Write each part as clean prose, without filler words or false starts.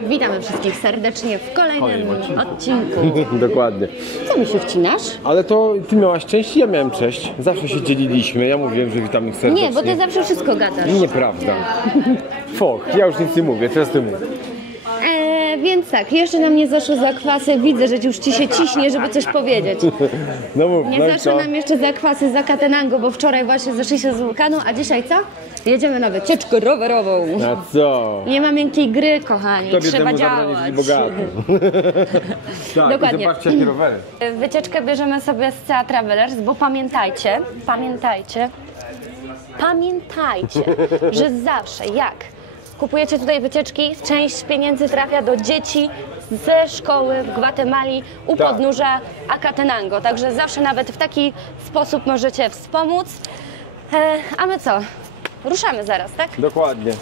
Witamy wszystkich serdecznie w kolejnym odcinku. Dokładnie. Co mi się wcinasz? Ale to ty miałaś cześć, ja miałem cześć. Zawsze się dzieliliśmy. Ja mówiłem, że witamy ich serdecznie. Nie, bo ty zawsze wszystko gadasz. Nieprawda. Foch, ja już nic nie mówię, teraz ty mów. Więc tak, jeszcze nam nie zaszło zakwasy. Widzę, że już ci się ciśnie, żeby coś powiedzieć. No mów, Nie no i zaszły co? nam jeszcze zakwasy za Catenango, bo wczoraj właśnie zeszliśmy z wulkanu, a dzisiaj co? Jedziemy na wycieczkę rowerową. A co? Nie ma miękkiej gry, kochani. Tobie Trzeba temu zabronić działać. bogato. Tak, Dokładnie. i zobaczcie jakie rowery. Wycieczkę bierzemy sobie z CA Travelers, bo pamiętajcie, że zawsze jak kupujecie tutaj wycieczki, część pieniędzy trafia do dzieci ze szkoły w Gwatemali u Tak. podnóża Acatenango. Także zawsze nawet w taki sposób możecie wspomóc. A my co? Ruszamy zaraz, tak? Dokładnie.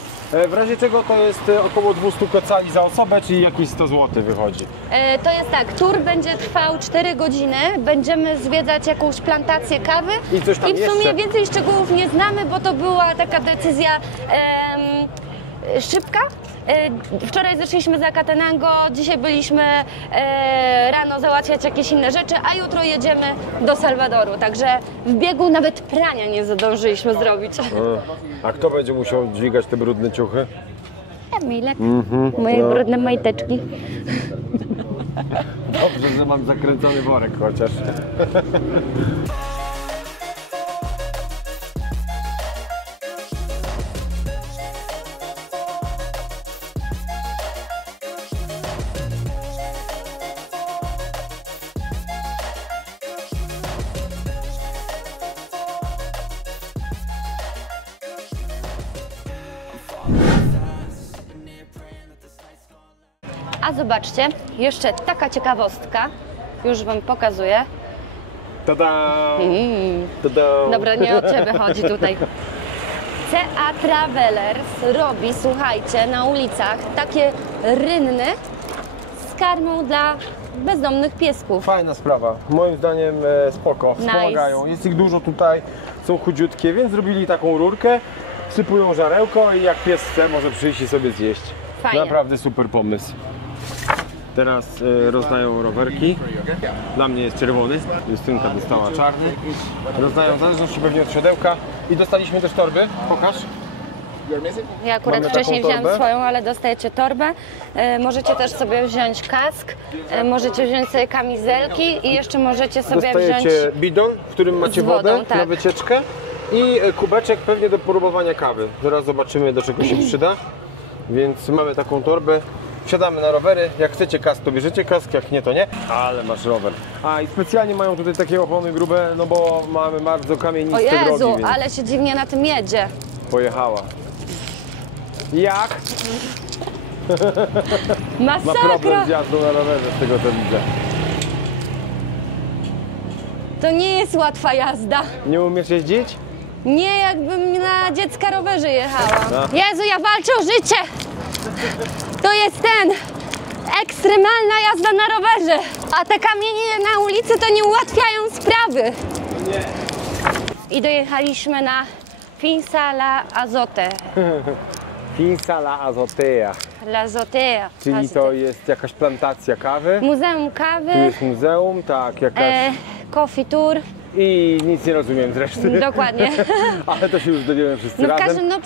W razie czego to jest około 200 kocali za osobę, czyli jakieś 100 zł wychodzi. To jest tak, tour będzie trwał 4 godziny, będziemy zwiedzać jakąś plantację kawy I coś tam w sumie jeszcze. więcej szczegółów nie znamy, bo to była taka decyzja szybka. Wczoraj zeszliśmy za Catenango, dzisiaj byliśmy rano załatwiać jakieś inne rzeczy, a jutro jedziemy do Salwadoru, także w biegu nawet prania nie zdążyliśmy zrobić. A kto będzie musiał dźwigać te brudne ciuchy? Emilek, moje brudne majteczki. Dobrze, że mam zakręcony worek chociaż. A zobaczcie, jeszcze taka ciekawostka, już Wam pokazuję. Tada! Tada! Dobra, nie o Ciebie chodzi tutaj. CA Travelers robi, słuchajcie, na ulicach takie rynny z karmą dla bezdomnych piesków. Fajna sprawa. Moim zdaniem spoko. Wspomagają. Jest ich dużo tutaj, są chudziutkie, więc zrobili taką rurkę, sypują żarełko i jak pies chce, może przyjść i sobie zjeść. Fajnie. Naprawdę super pomysł. Teraz rozdają rowerki. Dla mnie jest czerwony, Justynka dostała czarny. Rozdają w zależności pewnie od siodełka. I dostaliśmy też torby. Pokaż. Ja akurat Mamy wcześniej taką wziąłem torbę. swoją, ale dostajecie torbę. Możecie też sobie wziąć kask, możecie wziąć sobie kamizelki i jeszcze możecie sobie Dostajecie wziąć... bidon, w którym macie z wodą, wodę tak. na wycieczkę i kubeczek pewnie do próbowania kawy. Zaraz zobaczymy, do czego się przyda. Więc mamy taką torbę. Wsiadamy na rowery. Jak chcecie kask, to bierzecie kask, jak nie, to nie. Ale masz rower. A i specjalnie mają tutaj takie opony grube, no bo mamy bardzo O kamieniste Jezu, drogi, więc ale się dziwnie na tym jedzie. pojechała. Jak? Ma problem Masakra! z jazdą na rowerze, z tego co widzę. To nie jest łatwa jazda. Nie umiesz jeździć? Nie, jakbym na dziecka rowerze jechała. No. Jezu, ja walczę o życie! To jest ten! Ekstremalna jazda na rowerze! A te kamienie na ulicy to nie ułatwiają sprawy. Nie. I dojechaliśmy na Finca La Azote. Finca La Azotea, La Azotea. czyli to jest jakaś plantacja kawy. Muzeum kawy, Tu jest muzeum, tak, jakaś... coffee tour. I nic nie rozumiem zresztą. Dokładnie. Ale to się już dowiemy wszyscy No w razem. każdym, no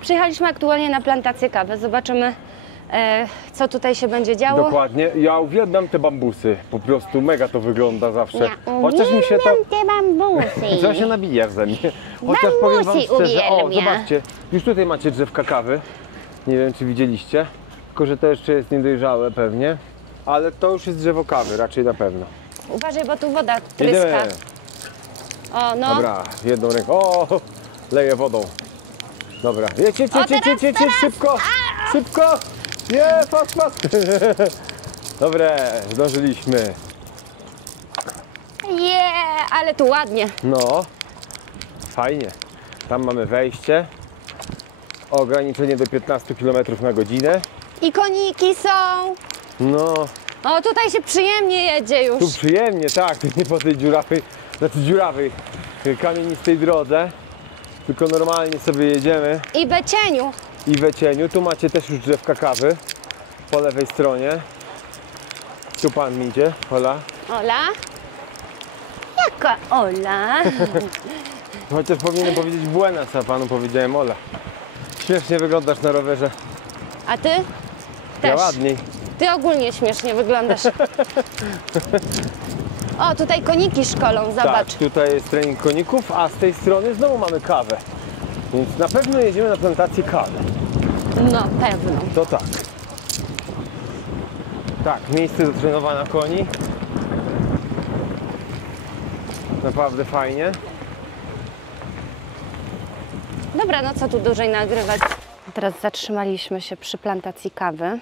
przyjechaliśmy aktualnie na plantację kawy. Zobaczymy, co tutaj się będzie działo. Dokładnie. Ja uwielbiam te bambusy. Po prostu mega to wygląda zawsze. Chociaż mi się to... te bambusy. Co się nabijasz ze mnie? Chociaż powiem wam Bambusy szczerze, o uwielbia. zobaczcie, już tutaj macie drzewka kawy. Nie wiem czy widzieliście. Tylko że to jeszcze jest niedojrzałe pewnie. Ale to już jest drzewo kawy, raczej na pewno. Uważaj, bo tu woda tryska. Jedziemy. O, no. Dobra, jedną ręką. O, leję wodą. Dobra, jedź, szybko, szybko. Nie, fast. Dobre, zdążyliśmy. Ale tu ładnie. No, fajnie. Tam mamy wejście. Ograniczenie do 15 km na godzinę. I koniki są. No, O, tutaj się przyjemnie jedzie już. tu przyjemnie, tak, nie po tej dziurawej, kamienistej drodze. Tylko normalnie sobie jedziemy I Becieniu. i we cieniu. Tu macie też już drzewka kawy. po lewej stronie. Tu pan mi idzie, Ola. Ola? Jaka Ola? Chociaż powinienem powiedzieć Buenas, a panu powiedziałem Ola. Śmiesznie wyglądasz na rowerze. A ty? Ja Też. ładniej. Ty ogólnie śmiesznie wyglądasz. O, tutaj koniki szkolą, Tak, zobacz. tutaj jest trening koników, a z tej strony znowu mamy kawę. Więc na pewno jedziemy na plantację kawy. No, pewno. To tak. Tak, miejsce do trenowania koni. Naprawdę fajnie. Dobra, no co tu dłużej nagrywać? Teraz zatrzymaliśmy się przy plantacji kawy.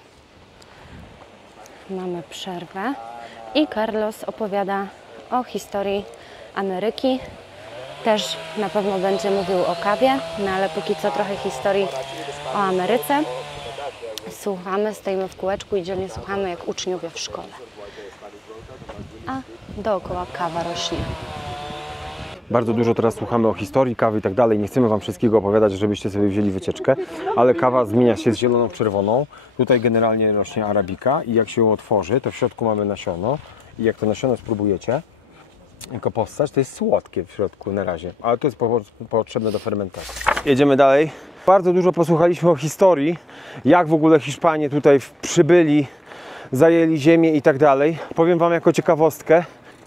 Mamy przerwę i Carlos opowiada o historii Ameryki. Też na pewno będzie mówił o kawie, no ale póki co trochę historii o Ameryce. Słuchamy, stoimy w kółeczku i dzielnie słuchamy jak uczniowie w szkole. A dookoła kawa rośnie. Bardzo dużo teraz słuchamy o historii kawy i tak dalej. Nie chcemy wam wszystkiego opowiadać, żebyście sobie wzięli wycieczkę, ale kawa zmienia się z zieloną w czerwoną. Tutaj generalnie rośnie arabika i jak się ją otworzy, to w środku mamy nasiono i jak to nasiono spróbujecie, jako postać, to jest słodkie w środku na razie, ale to jest potrzebne do fermentacji. Jedziemy dalej. Bardzo dużo posłuchaliśmy o historii, jak w ogóle Hiszpanie tutaj przybyli, zajęli ziemię i tak dalej. Powiem wam jako ciekawostkę,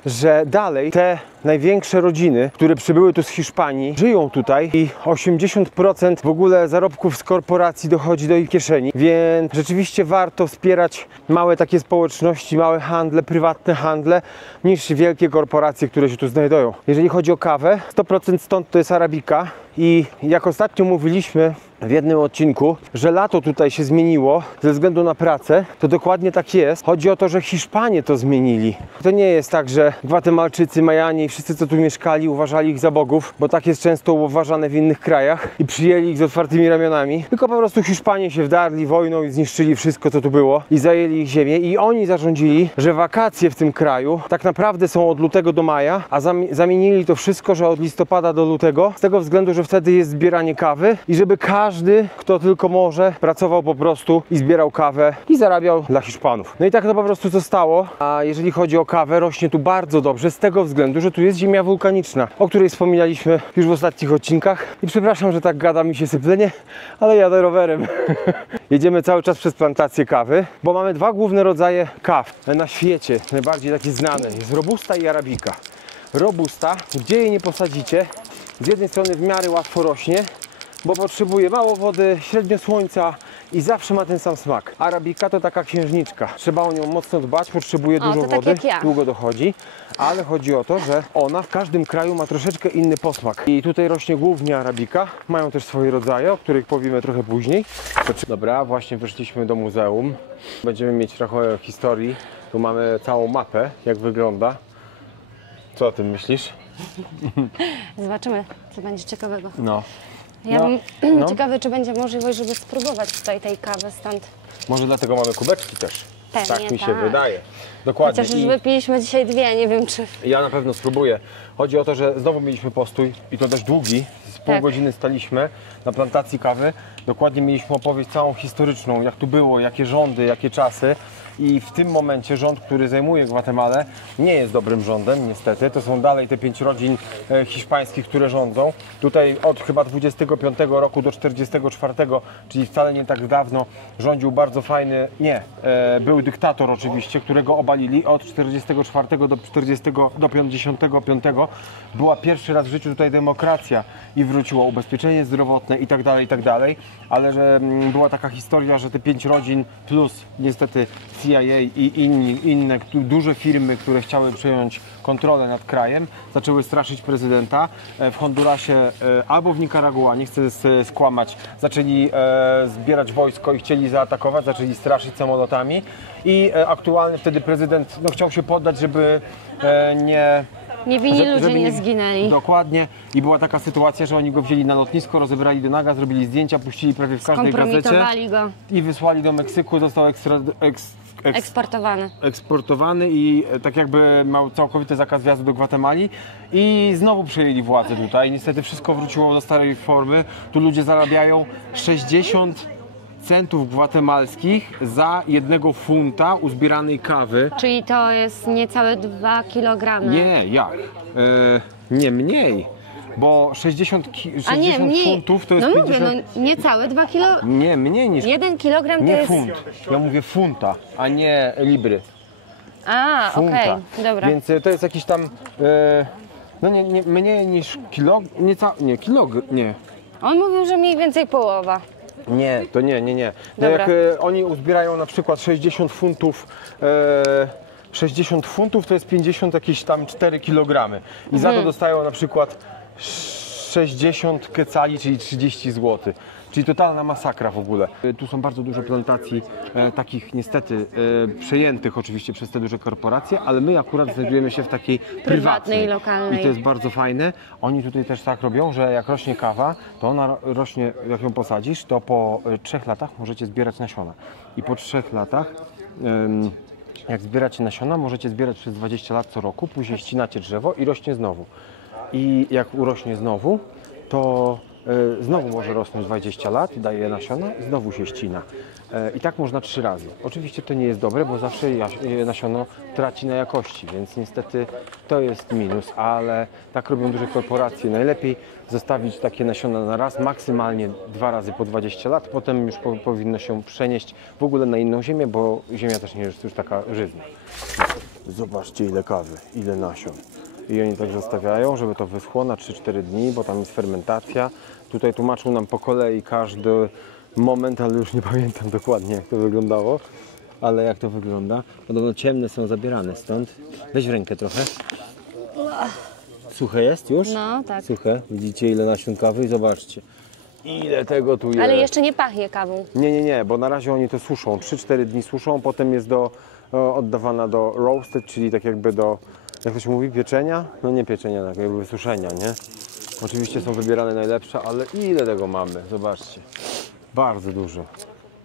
że dalej te największe rodziny, które przybyły tu z Hiszpanii, żyją tutaj i 80% w ogóle zarobków z korporacji dochodzi do ich kieszeni, więc rzeczywiście warto wspierać małe takie społeczności, małe handle, prywatne handle, niż wielkie korporacje, które się tu znajdują. Jeżeli chodzi o kawę, 100% stąd to jest arabika i jak ostatnio mówiliśmy w jednym odcinku, że lato tutaj się zmieniło ze względu na pracę, to dokładnie tak jest. Chodzi o to, że Hiszpanie to zmienili. To nie jest tak, że Gwatemalczycy, Majanie i wszyscy, co tu mieszkali, uważali ich za bogów, bo tak jest często uważane w innych krajach i przyjęli ich z otwartymi ramionami, tylko po prostu Hiszpanie się wdarli wojną i zniszczyli wszystko, co tu było i zajęli ich ziemię i oni zarządzili, że wakacje w tym kraju tak naprawdę są od lutego do maja, a zamienili to wszystko, że od listopada do lutego, z tego względu, że wtedy jest zbieranie kawy i żeby każdy, kto tylko może, pracował po prostu i zbierał kawę i zarabiał dla Hiszpanów. No i tak to po prostu zostało. A jeżeli chodzi o kawę, rośnie tu bardzo dobrze z tego względu, że tu jest ziemia wulkaniczna, o której wspominaliśmy już w ostatnich odcinkach. I przepraszam, że tak gada mi się syplenie, ale jadę rowerem. Jedziemy cały czas przez plantację kawy, bo mamy dwa główne rodzaje kaw na świecie, najbardziej takie znane. Jest robusta i arabika. Robusta, gdzie jej nie posadzicie, z jednej strony w miarę łatwo rośnie, bo potrzebuje mało wody, średnio słońca i zawsze ma ten sam smak. Arabika to taka księżniczka. Trzeba o nią mocno dbać, potrzebuje dużo to tak wody, jak ja. długo dochodzi, ale chodzi o to, że ona w każdym kraju ma troszeczkę inny posmak. I tutaj rośnie głównie arabika. Mają też swoje rodzaje, o których powiemy trochę później. Dobra, właśnie wyszliśmy do muzeum. Będziemy mieć trochę historii. Tu mamy całą mapę, jak wygląda. Co o tym myślisz? Zobaczymy, co będzie ciekawego. No. Ja No, bym no. ciekawy, czy będzie możliwość, żeby spróbować tutaj tej kawy stąd. Może dlatego mamy kubeczki też. Pewnie tak mi się tak. wydaje. Dokładnie. Chociaż już wypiliśmy dzisiaj dwie, nie wiem czy... Ja na pewno spróbuję. Chodzi o to, że znowu mieliśmy postój i to dość długi. Z pół Tak. godziny staliśmy na plantacji kawy. Dokładnie mieliśmy opowieść całą historyczną, jak tu było, jakie rządy, jakie czasy. I w tym momencie rząd, który zajmuje Gwatemalę, nie jest dobrym rządem, niestety. To są dalej te 5 rodzin hiszpańskich, które rządzą. Tutaj od chyba 25 roku do 44, czyli wcale nie tak dawno, rządził bardzo fajny, był dyktator oczywiście, którego obalili. Od 44 do 55 była pierwszy raz w życiu tutaj demokracja i wróciło ubezpieczenie zdrowotne i tak dalej, ale że była taka historia, że te 5 rodzin plus niestety CIA i inne duże firmy, które chciały przejąć kontrolę nad krajem, zaczęły straszyć prezydenta. W Hondurasie albo w Nikaragua, nie chcę skłamać, zaczęli zbierać wojsko i chcieli zaatakować, zaczęli straszyć samolotami i aktualnie wtedy prezydent chciał się poddać, żeby Niewinni ludzie żeby nie zginęli. Dokładnie. I była taka sytuacja, że oni go wzięli na lotnisko, rozebrali do naga, zrobili zdjęcia, puścili prawie w każdej gazecie Kompromitowali go. i wysłali do Meksyku, został Eksportowany. eksportowany i tak jakby miał całkowity zakaz wjazdu do Gwatemali i znowu przejęli władzę tutaj. Niestety wszystko wróciło do starej formy. Tu ludzie zarabiają 60 centów gwatemalskich za 1 funta uzbieranej kawy. Czyli to jest niecałe 2 kg. Nie, jak? Nie mniej, bo 60 A nie, mniej. funtów to jest no 50... mówię, no niecałe 2 kg. Nie, mniej niż... 1 kg to Nie jest... funt, ja mówię funta, a nie libry. A, Funta. okej, dobra. Więc to jest jakiś tam, no nie, mniej niż kilo, nie, nie. On mówił, że mniej więcej połowa. Nie, to nie. No Dobra. jak oni uzbierają na przykład 60 funtów, 60 funtów to jest 50 jakieś tam 4 kg i za to dostają na przykład 60 kecali, czyli 30 zł. Czyli totalna masakra w ogóle. Tu są bardzo dużo plantacji takich niestety przejętych oczywiście przez te duże korporacje, ale my akurat znajdujemy się w takiej prywatnej, lokalnej. I to jest bardzo fajne. Oni tutaj też tak robią, że jak rośnie kawa, to ona rośnie, jak ją posadzisz, to po 3 latach możecie zbierać nasiona. I po 3 latach jak zbieracie nasiona, możecie zbierać przez 20 lat co roku, później ścinacie drzewo i rośnie znowu. I jak urośnie znowu, to znowu może rosnąć 20 lat, daje nasiona i znowu się ścina. I tak można 3 razy. Oczywiście to nie jest dobre, bo zawsze nasiono traci na jakości, więc niestety to jest minus, ale tak robią duże korporacje. Najlepiej zostawić takie nasiona na raz, maksymalnie 2 razy po 20 lat, potem już powinno się przenieść w ogóle na inną ziemię, bo ziemia też nie jest już taka żyzna. Zobaczcie ile kawy, ile nasion. I oni tak zostawiają, żeby to wyschło na 3-4 dni, bo tam jest fermentacja. Tutaj tłumaczą nam po kolei każdy moment, ale już nie pamiętam dokładnie jak to wyglądało. Ale jak to wygląda? Podobno ciemne są zabierane stąd. Weź w rękę trochę. Suche jest już? No, tak. Suche. Widzicie ile nasion kawy i zobaczcie. Ile tego tu jest. Ale jeszcze nie pachnie kawą. Nie, bo na razie oni to suszą. 3-4 dni suszą, potem jest oddawana do roasted, czyli tak jakby do, jak to się mówi, pieczenia? No nie pieczenia, tak jakby suszenia, nie? Oczywiście są wybierane najlepsze, ale ile tego mamy? Zobaczcie. Bardzo dużo.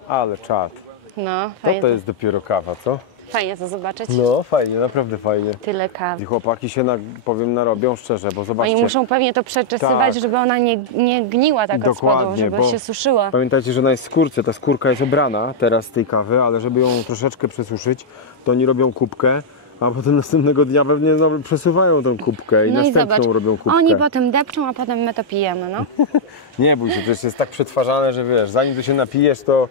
Ale czad. No, To fajnie. to jest dopiero kawa, co? Fajnie to zobaczyć. No fajnie, naprawdę fajnie. Tyle kawy. I chłopaki się, powiem, narobią szczerze, bo zobaczcie. Oni muszą pewnie to przeczesywać, Tak. żeby ona nie gniła tak od spodu, Dokładnie, żeby bo się suszyła. Pamiętajcie, że ona jest w skórce, ta skórka jest obrana teraz z tej kawy, ale żeby ją troszeczkę przesuszyć, to oni robią kubkę, a potem następnego dnia pewnie znowu przesuwają tą kubkę i No i następną zobacz, robią kubkę. oni potem depczą, a potem my to pijemy, no. Nie bój się, przecież jest tak przetwarzane, że wiesz, zanim ty się napijesz, to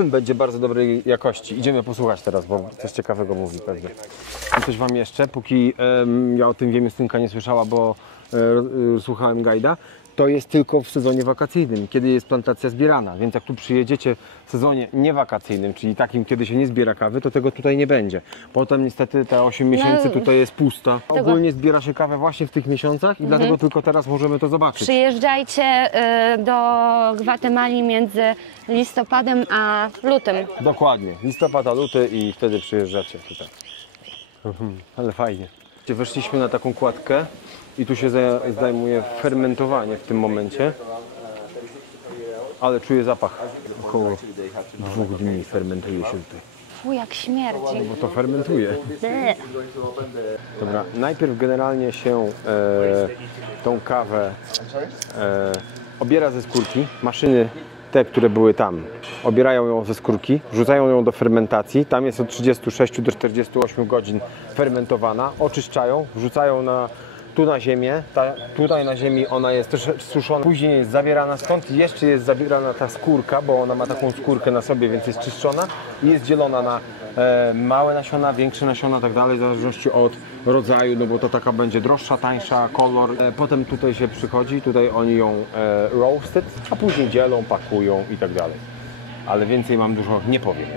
będzie bardzo dobrej jakości. Idziemy posłuchać teraz, bo coś ciekawego mówi pewnie. I coś wam jeszcze, póki ja o tym wiem, Justynka nie słyszała, bo słuchałem guida, to jest tylko w sezonie wakacyjnym, kiedy jest plantacja zbierana, więc jak tu przyjedziecie w sezonie niewakacyjnym, czyli takim, kiedy się nie zbiera kawy, to tego tutaj nie będzie. Potem niestety te 8 miesięcy tutaj jest pusta. Ogólnie zbiera się kawę właśnie w tych miesiącach i dlatego tylko teraz możemy to zobaczyć. Przyjeżdżajcie do Gwatemali między listopadem a lutym. Dokładnie, listopad, luty i wtedy przyjeżdżacie tutaj. Ale fajnie. Weszliśmy na taką kładkę i tu się zajmuje fermentowanie w tym momencie. Ale czuję zapach. Około 2 dni fermentuje się tutaj. U, jak śmierdzi. Bo to fermentuje. Dobra, najpierw generalnie się tą kawę obiera ze skórki. Maszyny te, które były tam, obierają ją ze skórki, wrzucają ją do fermentacji. Tam jest od 36 do 48 godzin fermentowana. Oczyszczają, wrzucają tu na ziemię. Tutaj na ziemi ona jest też suszona. Później jest zabierana stąd. Jeszcze jest zabierana ta skórka, bo ona ma taką skórkę na sobie, więc jest czyszczona. I jest dzielona na małe nasiona, większe nasiona, tak dalej, w zależności od rodzaju, no bo to taka będzie droższa, tańsza, kolor. Potem tutaj się przychodzi, tutaj oni ją roasted, a później dzielą, pakują i tak dalej. Ale więcej mam dużo, nie powiem.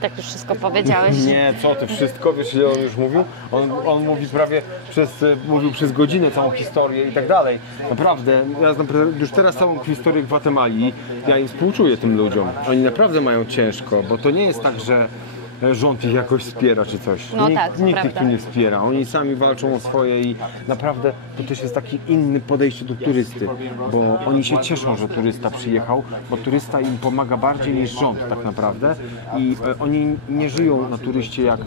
Tak już wszystko powiedziałeś. Nie, co ty, wszystko, wiesz ile on już mówił? On mówi prawie mówił przez godzinę całą historię i tak dalej. Naprawdę, ja znam już teraz całą historię Gwatemali, ja im współczuję tym ludziom. Oni naprawdę mają ciężko, bo to nie jest tak, że rząd ich jakoś wspiera czy coś. No tak, to nikt ich prawda. tu nie wspiera. Oni sami walczą o swoje i naprawdę to też jest takie inne podejście do turysty, bo oni się cieszą, że turysta przyjechał, bo turysta im pomaga bardziej niż rząd tak naprawdę i oni nie żyją na turyście jak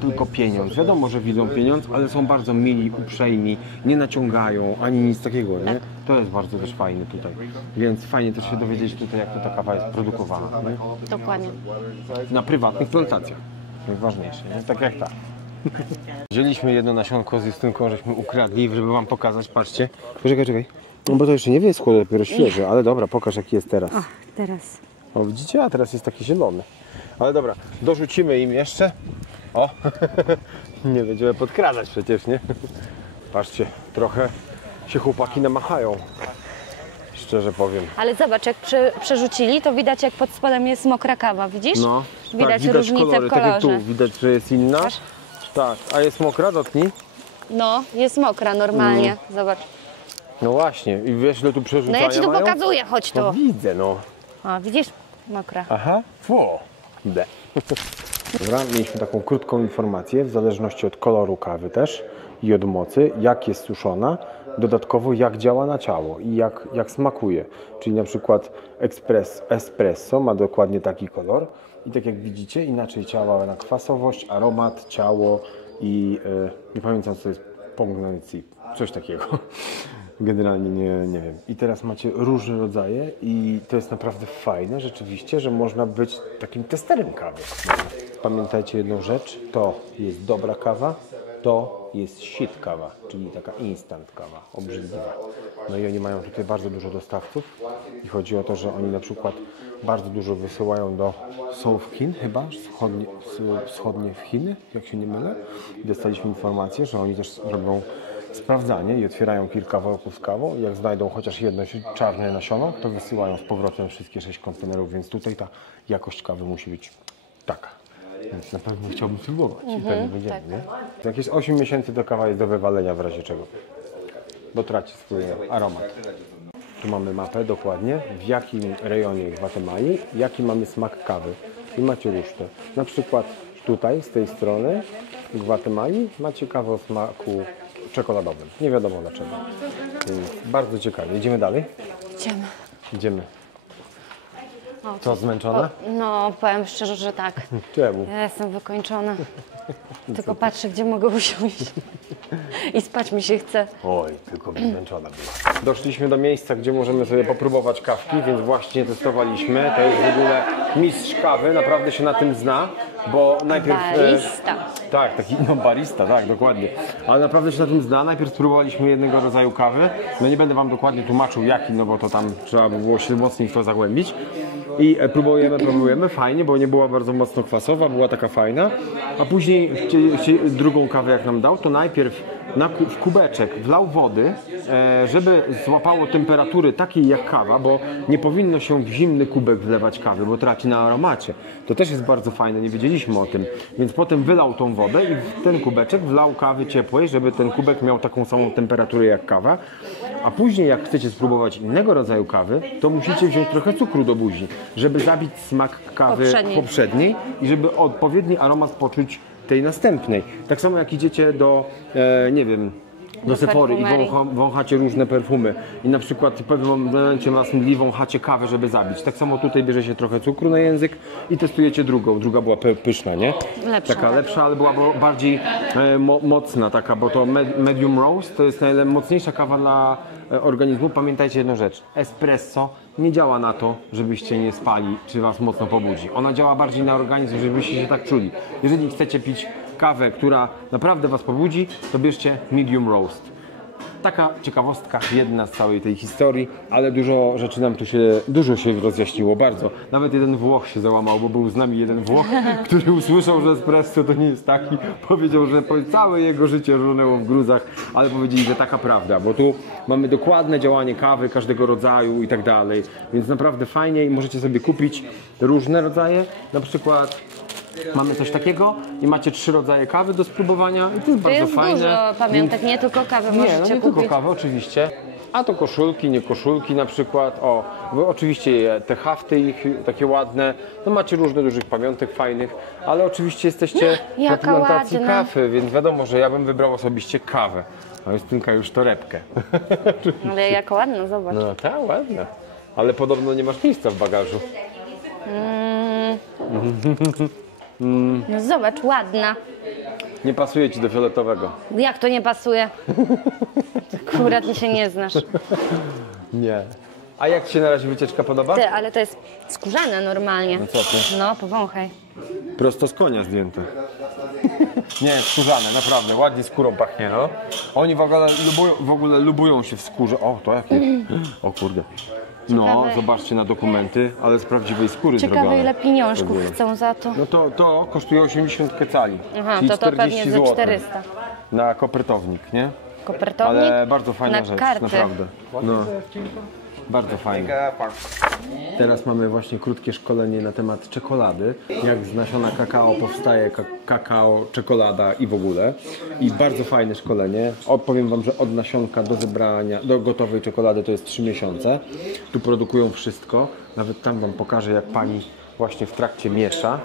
tylko pieniądz. Wiadomo, że widzą pieniądz, ale są bardzo mili, uprzejmi, nie naciągają ani nic takiego, nie? To jest bardzo też fajne tutaj. Więc fajnie też się dowiedzieć tutaj, jak to ta kawa jest produkowana. Nie? Dokładnie. Na prywatnych plantacjach. Najważniejsze, nie? Tak jak ta. Wzięliśmy jedno nasionko z Justynką, żeśmy ukradli, żeby wam pokazać, patrzcie. Czekaj. No bo to jeszcze nie wyschło, dopiero świeże, ale dobra, pokaż jaki jest teraz. O, teraz. O, widzicie? A teraz jest taki zielony. Ale dobra, dorzucimy im jeszcze. O, nie będziemy podkradać przecież, nie? Patrzcie, trochę się chłopaki namachają. Szczerze powiem. Ale zobacz, jak przerzucili, to widać, jak pod spodem jest mokra kawa, widzisz? No, Widać tak, różnicę kolory, w kolorze. tak jak tu, widać, że jest inna. Patrz. Tak, a jest mokra, dotknij. No, jest mokra normalnie, zobacz. No właśnie, i wiesz, ile tu No przerzucania ja ci tu mają? pokazuję, chodź tu. No widzę, no. O, widzisz? Mokra. Aha, de. Dobra, mieliśmy taką krótką informację, w zależności od koloru kawy też i od mocy, jak jest suszona, dodatkowo jak działa na ciało i jak smakuje. Czyli na przykład espresso ma dokładnie taki kolor i tak jak widzicie, inaczej działa na kwasowość, aromat, ciało i nie pamiętam, co jest pognancy, coś takiego. Generalnie nie wiem. I teraz macie różne rodzaje i to jest naprawdę fajne rzeczywiście, że można być takim testerem kawy. Pamiętajcie jedną rzecz, to jest dobra kawa, to jest shit kawa, czyli taka instant kawa, obrzydliwa. No i oni mają tutaj bardzo dużo dostawców i chodzi o to, że oni na przykład bardzo dużo wysyłają do w Chin chyba, wschodnie w Chiny, jak się nie mylę. I dostaliśmy informację, że oni też robią sprawdzanie i otwierają kilka worków z kawą. Jak znajdą chociaż jedno czarne nasiono, to wysyłają z powrotem wszystkie 6 kontenerów, więc tutaj ta jakość kawy musi być taka. Więc na pewno chciałbym spróbować i pewnie będziemy, tak. nie? Jakieś 8 miesięcy to kawa jest do wywalenia w razie czego, bo traci swój aromat. Tu mamy mapę dokładnie, w jakim rejonie Gwatemali, jaki mamy smak kawy. I macie różne. Na przykład tutaj, z tej strony Gwatemali macie kawę o smaku czekoladowym. Nie wiadomo dlaczego. Więc bardzo ciekawie. Idziemy dalej? Idziemy. Co, zmęczona? No, powiem szczerze, że tak. Czemu? Ja jestem wykończona. Tylko patrzę, gdzie mogę usiąść. I spać mi się chce. Oj, tylko zmęczona była. Doszliśmy do miejsca, gdzie możemy sobie popróbować kawki, więc właśnie testowaliśmy. To jest w ogóle mistrz kawy, naprawdę się na tym zna, bo najpierw... Barista. Tak, taki barista, tak, dokładnie. Ale naprawdę się na tym zna. Najpierw spróbowaliśmy jednego rodzaju kawy. No nie będę wam dokładnie tłumaczył jaki, no bo to tam trzeba by było się mocniej w to zagłębić. I próbujemy, fajnie, bo nie była bardzo mocno kwasowa, była taka fajna. A później drugą kawę jak nam dał, to najpierw w kubeczek wlał wody, żeby złapało temperatury takiej jak kawa, bo nie powinno się w zimny kubek wlewać kawy, bo traci na aromacie. To też jest bardzo fajne, nie wiedzieliśmy o tym. Więc potem wylał tą wodę i w ten kubeczek wlał kawy ciepłej, żeby ten kubek miał taką samą temperaturę jak kawa. A później jak chcecie spróbować innego rodzaju kawy, to musicie wziąć trochę cukru do buzi, żeby zabić smak kawy poprzedniej i żeby odpowiedni aromat poczuć tej następnej. Tak samo jak idziecie do, nie wiem, do Sephory i wąchacie różne perfumy i na przykład w pewnym momencie was mdli, wąchacie kawę, żeby zabić. Tak samo tutaj bierze się trochę cukru na język i testujecie drugą. Druga była pyszna, nie? Lepsza, taka tak. lepsza, ale była bardziej mocna taka, bo to medium roast to jest najmocniejsza kawa dla organizmu. Pamiętajcie jedną rzecz. Espresso nie działa na to, żebyście nie spali, czy was mocno pobudzi. Ona działa bardziej na organizm, żebyście się tak czuli. Jeżeli chcecie pić kawę, która naprawdę was pobudzi, to bierzcie medium roast. Taka ciekawostka, jedna z całej tej historii, ale dużo rzeczy nam tu dużo się rozjaśniło, bardzo. Nawet jeden Włoch się załamał, bo był z nami jeden Włoch, który usłyszał, że espresso to nie jest taki. Powiedział, że całe jego życie runęło w gruzach, ale powiedzieli, że taka prawda, bo tu mamy dokładne działanie kawy każdego rodzaju i tak dalej. Więc naprawdę fajnie i możecie sobie kupić różne rodzaje, na przykład mamy coś takiego i macie 3 rodzaje kawy do spróbowania i to jest bardzo fajne. Dużo pamiątek, nie tylko kawę możecie nie kupić. tylko kawę oczywiście, a to koszulki, nie koszulki na przykład. O, wy oczywiście te hafty ich takie ładne, no macie różne dużych pamiątek fajnych, ale oczywiście jesteście na Jaka plantacji ładna. kawy, więc wiadomo, że ja bym wybrał osobiście kawę. A Justynka już torebkę. Ale jaka ładna, zobacz. No ta ładna, ale podobno nie masz miejsca w bagażu. No zobacz, ładna. Nie pasuje ci do fioletowego. Jak to nie pasuje? Akurat mi się nie znasz. Nie. A jak ci się na razie wycieczka podoba? Ty, ale to jest skórzane normalnie. No co ty? No, powąchaj. Prosto z konia zdjęte. Nie, skórzane, naprawdę, ładnie skórą pachnie, no. Oni w ogóle lubują się w skórze. O, to jakie? O kurde. No, Ciekawe. zobaczcie na dokumenty, ale z prawdziwej skóry Ciekawe, zrobione. ile W pieniążków ogóle. chcą za to. No to kosztuje 80 kecali. Aha, czyli to 40 pewnie ze złotych 400. na kopertownik, nie? Kopertownik? Ale bardzo fajna na rzecz, karty. naprawdę. No. Bardzo fajnie. Teraz mamy właśnie krótkie szkolenie na temat czekolady. Jak z nasiona kakao powstaje kakao, czekolada i w ogóle. I bardzo fajne szkolenie. Powiem wam, że od nasionka do zebrania, do gotowej czekolady to jest 3 miesiące. Tu produkują wszystko. Nawet tam wam pokażę, jak pani właśnie w trakcie miesza.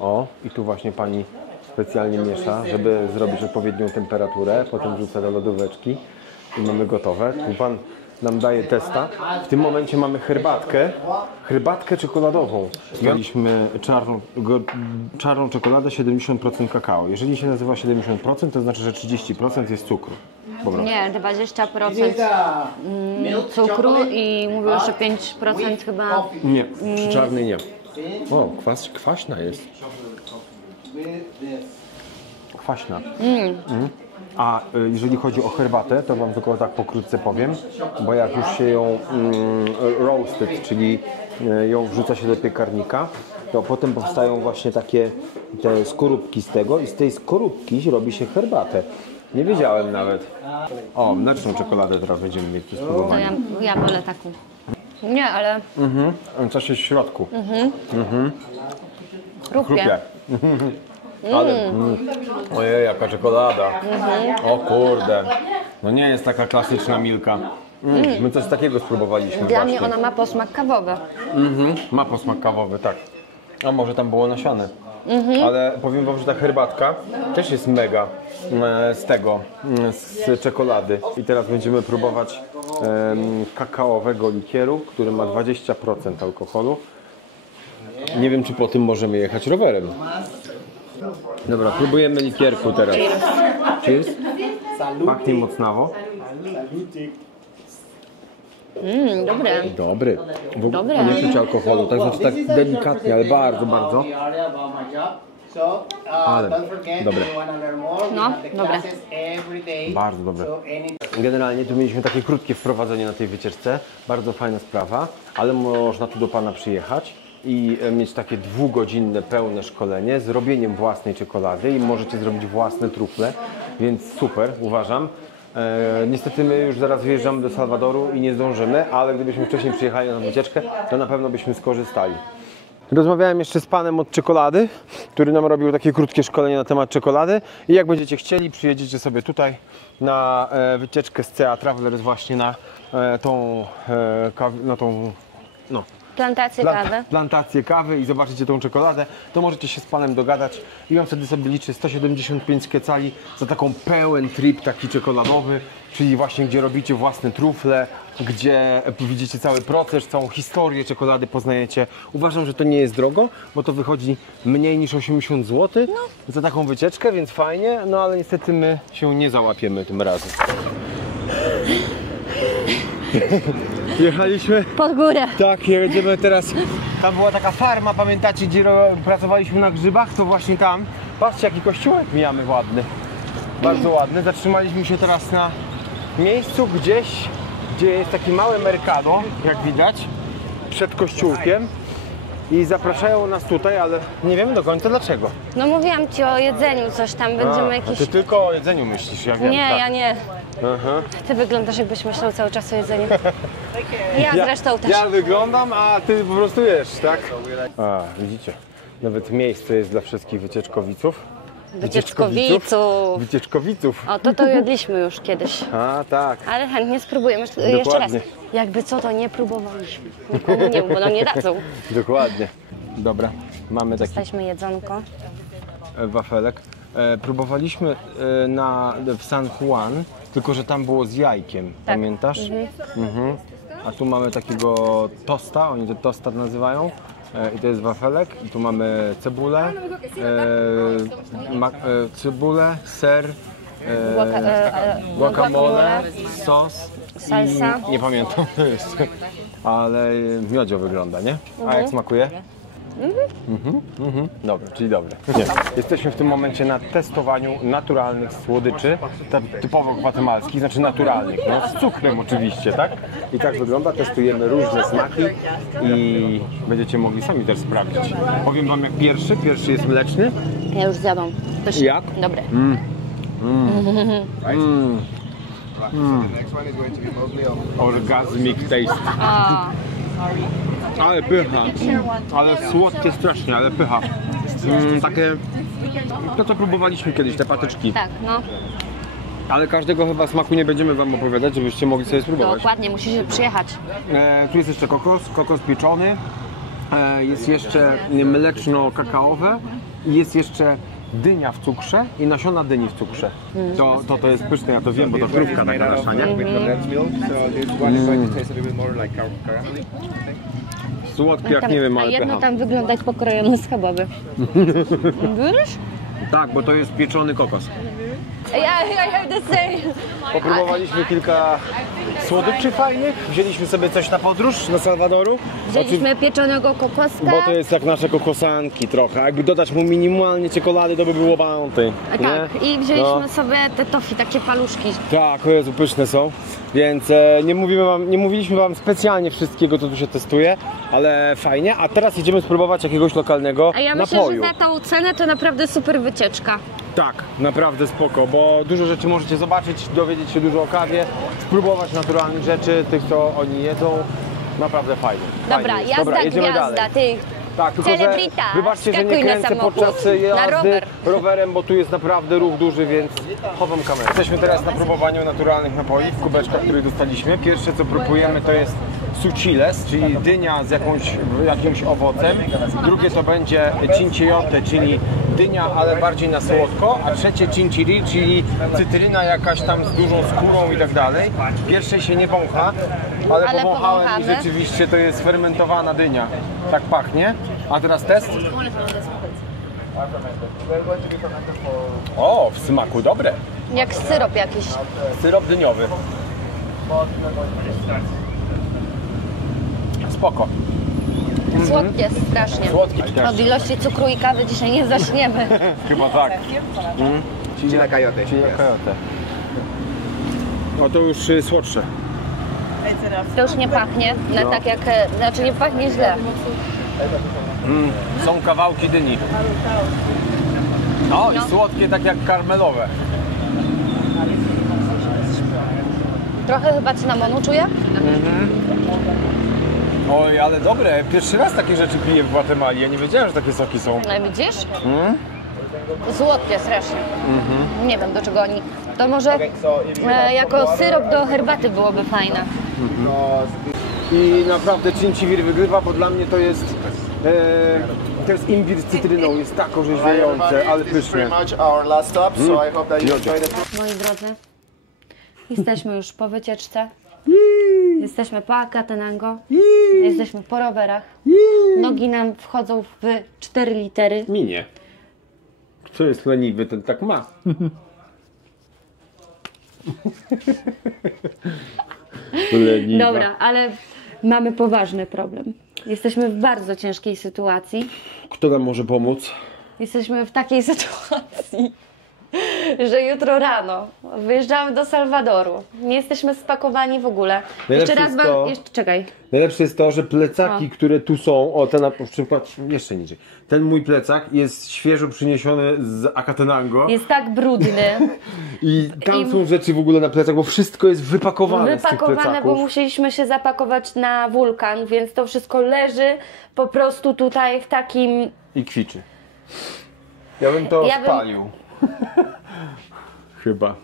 O, i tu właśnie pani specjalnie miesza, żeby zrobić odpowiednią temperaturę. Potem wrzuca do lodóweczki i mamy gotowe. Tu pan nam daje testa. W tym momencie mamy herbatkę czekoladową. Mieliśmy czarną czekoladę 70% kakao. Jeżeli się nazywa 70%, to znaczy, że 30% jest cukru. Dobra. Nie, 20% cukru i mówił, że 5% chyba... Nie, przy czarnej nie. O, kwaśna jest. Kwaśna. A jeżeli chodzi o herbatę, to wam tylko tak pokrótce powiem, bo jak już się ją roasted, czyli ją wrzuca się do piekarnika, to potem powstają właśnie takie te skorupki z tego i z tej skorupki robi się herbatę. Nie wiedziałem nawet. O, mleczną czekoladę teraz będziemy mieć do To spróbowania. ja wolę taką. Nie, ale Coś jest w środku. chrupie. Ale, ojej, jaka czekolada. O kurde. No nie jest taka klasyczna Milka. My coś takiego spróbowaliśmy Dla właśnie. mnie ona ma posmak kawowy. Ma posmak kawowy, tak. A może tam było nasiane. Ale powiem wam, że ta herbatka też jest mega z czekolady. I teraz będziemy próbować kakaowego likieru, który ma 20% alkoholu. Nie wiem, czy po tym możemy jechać rowerem. Dobra, próbujemy likierku teraz. Cheers. Pachnie mocnawo. Dobre. Dobry. Dobre. Nie czuć alkoholu, tak znaczy tak delikatnie, ale bardzo, bardzo. Ale dobre. No, dobre. Bardzo dobre. Generalnie tu mieliśmy takie krótkie wprowadzenie na tej wycieczce. Bardzo fajna sprawa, ale można tu do pana przyjechać i mieć takie 2-godzinne pełne szkolenie z robieniem własnej czekolady i możecie zrobić własne trufle, więc super, uważam. Niestety my już zaraz wyjeżdżamy do Salwadoru i nie zdążymy, ale gdybyśmy wcześniej przyjechali na wycieczkę, to na pewno byśmy skorzystali. Rozmawiałem jeszcze z panem od czekolady, który nam robił takie krótkie szkolenie na temat czekolady i jak będziecie chcieli, przyjedziecie sobie tutaj na wycieczkę z CA Travelers właśnie na tą Plantację kawy. plantację kawy i zobaczycie tą czekoladę, to możecie się z panem dogadać i on wtedy sobie liczy 175 kecali za taką pełen trip taki czekoladowy, czyli właśnie gdzie robicie własne trufle, gdzie widzicie cały proces, całą historię czekolady poznajecie. Uważam, że to nie jest drogo, bo to wychodzi mniej niż 80 zł za taką wycieczkę, więc fajnie, no ale niestety my się nie załapiemy tym razem. Jechaliśmy. Pod górę. Tak, jedziemy teraz. Tam była taka farma, pamiętacie, gdzie pracowaliśmy na grzybach? To właśnie tam. Patrzcie, jaki kościółek mijamy ładny. Bardzo ładny. Zatrzymaliśmy się teraz na miejscu gdzieś, gdzie jest takie małe mercado, jak widać, przed kościółkiem. I zapraszają nas tutaj, ale nie wiemy do końca dlaczego. No mówiłam ci o jedzeniu, coś tam będziemy A jakieś... ty tylko o jedzeniu myślisz, ja wiem. Nie, tak. ja nie. Aha. Ty wyglądasz, jakbyś myślał cały czas o jedzeniu. Ja zresztą też. Ja wyglądam, a ty po prostu jesz, tak? A, widzicie, nawet miejsce jest dla wszystkich wycieczkowiców. Wycieczkowiców. Wycieczkowiców. O, to jedliśmy już kiedyś. A, tak. Ale chętnie spróbujemy. Jeszcze raz. Jakby co, to nie próbowaliśmy. Nikomu nie, bo nam nie dadzą. Dokładnie. Dobra, mamy taki Dostaliśmy jedzonko. wafelek. Próbowaliśmy w San Juan, tylko że tam było z jajkiem, pamiętasz? A tu mamy takiego tosta, oni to tosta nazywają, I to jest wafelek. I tu mamy cebulę, cebulę, ser, guacamole, sos Salsa. i nie pamiętam to jest. Ale miodzio wygląda, nie? A jak smakuje? Dobre, czyli dobre. Nie. Jesteśmy w tym momencie na testowaniu naturalnych słodyczy, typowo gwatemalskich, znaczy naturalnych, no, z cukrem oczywiście, tak? I tak wygląda, testujemy różne smaki i będziecie mogli sami też sprawdzić. Powiem wam jak pierwszy jest mleczny. Ja już zjadłam. Pyszny. Jak? Dobre. Orgasmic taste. A, Ale pycha, ale słodkie strasznie, ale pycha. Takie, to co próbowaliśmy kiedyś, te patyczki. tak, no. Ale każdego chyba smaku nie będziemy wam opowiadać, żebyście mogli sobie spróbować. Dokładnie, musicie przyjechać. Tu jest jeszcze kokos pieczony, jest jeszcze mleczno-kakaowe i jest jeszcze dynia w cukrze i nasiona dyni w cukrze. To jest pyszne, ja to wiem, bo to krówka taka nasza, nie? Słodkie jak nie wiem, A ale jedno pycha. tam wygląda jak pokrojony schabowy. Widzisz? Tak, bo to jest pieczony kokos. I have the same. Popróbowaliśmy kilka słodyczy fajnych, wzięliśmy sobie coś na podróż do Salwadoru. Wzięliśmy pieczonego kokoska. Bo to jest jak nasze kokosanki trochę, jakby dodać mu minimalnie czekolady, to by było bounty. Tak, i wzięliśmy sobie te tofi, takie paluszki. Tak, o Jezu, pyszne są, więc nie mówiliśmy wam specjalnie wszystkiego, co tu się testuje, ale fajnie, a teraz jedziemy spróbować jakiegoś lokalnego A ja myślę, napoju. że za tą cenę to naprawdę super wycieczka. Tak, naprawdę spoko, bo dużo rzeczy możecie zobaczyć, dowiedzieć się dużo o kawie, spróbować naturalnych rzeczy, tych co oni jedzą, naprawdę fajnie. Dobra, Fajnie jest. jazda jedziemy gwiazda, dalej. ty. Tak, tylko że Celebryta, wybaczcie, że nie skakuj na kręcę samochód. podczas Na jazdy rower. rowerem, bo tu jest naprawdę ruch duży, więc chowam kamerę. Jesteśmy teraz na próbowaniu naturalnych napoi w kubeczkach, które dostaliśmy. Pierwsze co próbujemy to jest suciles, czyli dynia z jakimś owocem. Drugie to będzie cinciote, czyli dynia, ale bardziej na słodko. A trzecie cinciri, czyli cytryna jakaś tam z dużą skórą i tak dalej. Pierwszej się nie wącha, ale powąchałem i powąchamy. rzeczywiście to jest fermentowana dynia. Tak pachnie. A teraz test. O, w smaku dobre. Jak syrop jakiś. Syrop dyniowy. Spoko. Słodkie strasznie. Słodki też. Od ilości cukru i kawy dzisiaj nie zaśniemy. Chyba tak. Chile coyote. O, to już słodsze. To już nie pachnie, no. Tak jak, znaczy nie pachnie źle. Są kawałki dyni. No i słodkie tak jak karmelowe. Trochę chyba cynamonu czuję. Oj, ale dobre. Pierwszy raz takie rzeczy piję w Gwatemali. Ja nie wiedziałem, że takie soki są. No i widzisz? Słodkie strasznie. Nie wiem do czego oni. To może jako syrop do herbaty byłoby fajne. I naprawdę Cinciwir wygrywa, bo dla mnie to jest imbir z cytryną, jest tak orzeźwiające, ale pyszne. Moi drodzy, jesteśmy już po wycieczce. Jesteśmy po Acatenango. Jesteśmy po rowerach. Nogi nam wchodzą w 4 litery. Minie. Kto jest leniwy, ten tak ma. Leniwa. Dobra, ale mamy poważny problem. Jesteśmy w bardzo ciężkiej sytuacji. Kto nam może pomóc? Jesteśmy w takiej sytuacji, że jutro rano wyjeżdżamy do Salwadoru. Nie jesteśmy spakowani w ogóle. Najlepsze Jeszcze raz jest to- jeszcze czekaj. Najlepsze jest to, że plecaki, które tu są, o ten na przykład, jeszcze niżej, ten mój plecak jest świeżo przyniesiony z Acatenango Jest tak brudny. i tam są rzeczy w ogóle na plecach, bo wszystko jest wypakowane z tych Wypakowane, bo plecaków. musieliśmy się zapakować na wulkan, więc to wszystko leży po prostu tutaj w takim... I kwiczy. Ja bym to Ja bym- spalił. Chyba.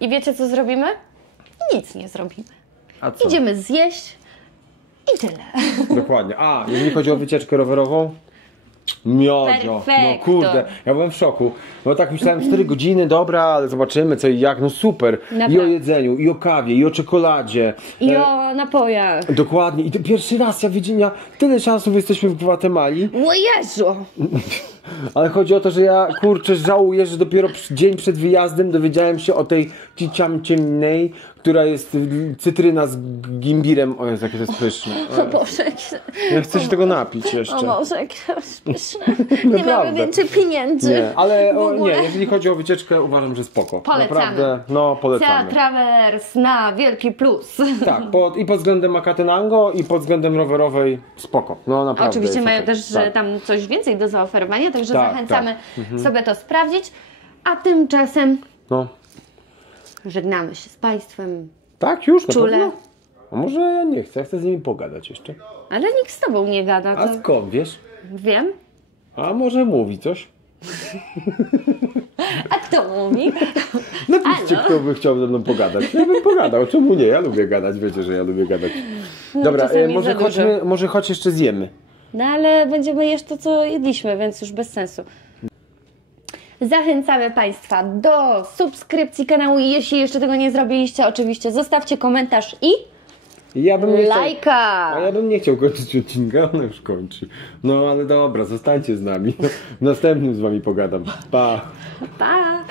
I wiecie co zrobimy? Nic nie zrobimy. A co? Idziemy zjeść i tyle. Dokładnie. A, jeżeli chodzi o wycieczkę rowerową, Miodzio, no Perfekto. kurde, ja byłem w szoku, bo tak myślałem 4 godziny, dobra, ale zobaczymy co i jak, no super. I o Naprawdę. jedzeniu, i o kawie, i o czekoladzie. I o napojach. Dokładnie, i to pierwszy raz ja widziałem, tyle czasów jesteśmy w Gwatemali, O Jezu! ale chodzi o to, że ja kurczę żałuję, że dopiero dzień przed wyjazdem dowiedziałem się o tej ciamciemnej, która jest cytryna z gimbirem. O Jezu, jakie to jest pyszne. O Boże, Ja chcę się tego napić o jeszcze. Boże, jakie to jest pyszne. Nie mamy Naprawdę. więcej pieniędzy. Nie, ale W ogóle. nie, jeżeli chodzi o wycieczkę, uważam, że spoko. Polecamy. Naprawdę, no polecamy. Travers na wielki plus. Tak, i pod względem Acatenango i pod względem rowerowej spoko. No naprawdę. Oczywiście jest mają okej. też Tak. tam coś więcej do zaoferowania, także Tak, zachęcamy sobie to sprawdzić. A tymczasem No. żegnamy się z Państwem. Tak, już na Czule. pewno? A może ja nie chcę, ja chcę z nimi pogadać jeszcze. Ale nikt z Tobą nie gada, A to skąd wiesz? wiem. A może mówi coś? A kto mówi? Napiszcie, Halo? kto by chciał ze mną pogadać. Ja bym pogadał, czemu nie? Ja lubię gadać, wiecie, że ja lubię gadać. Dobra, czasami może za dużo. chodźmy, może choć jeszcze zjemy. No ale będziemy jeść to, co jedliśmy, więc już bez sensu. Zachęcamy Państwa do subskrypcji kanału i jeśli jeszcze tego nie zrobiliście, oczywiście zostawcie komentarz i Ja bym nie chciał, lajka! a ja bym nie chciał kończyć odcinka, on już kończy. No ale dobra, zostańcie z nami. W następnym z wami pogadam. Pa! Pa!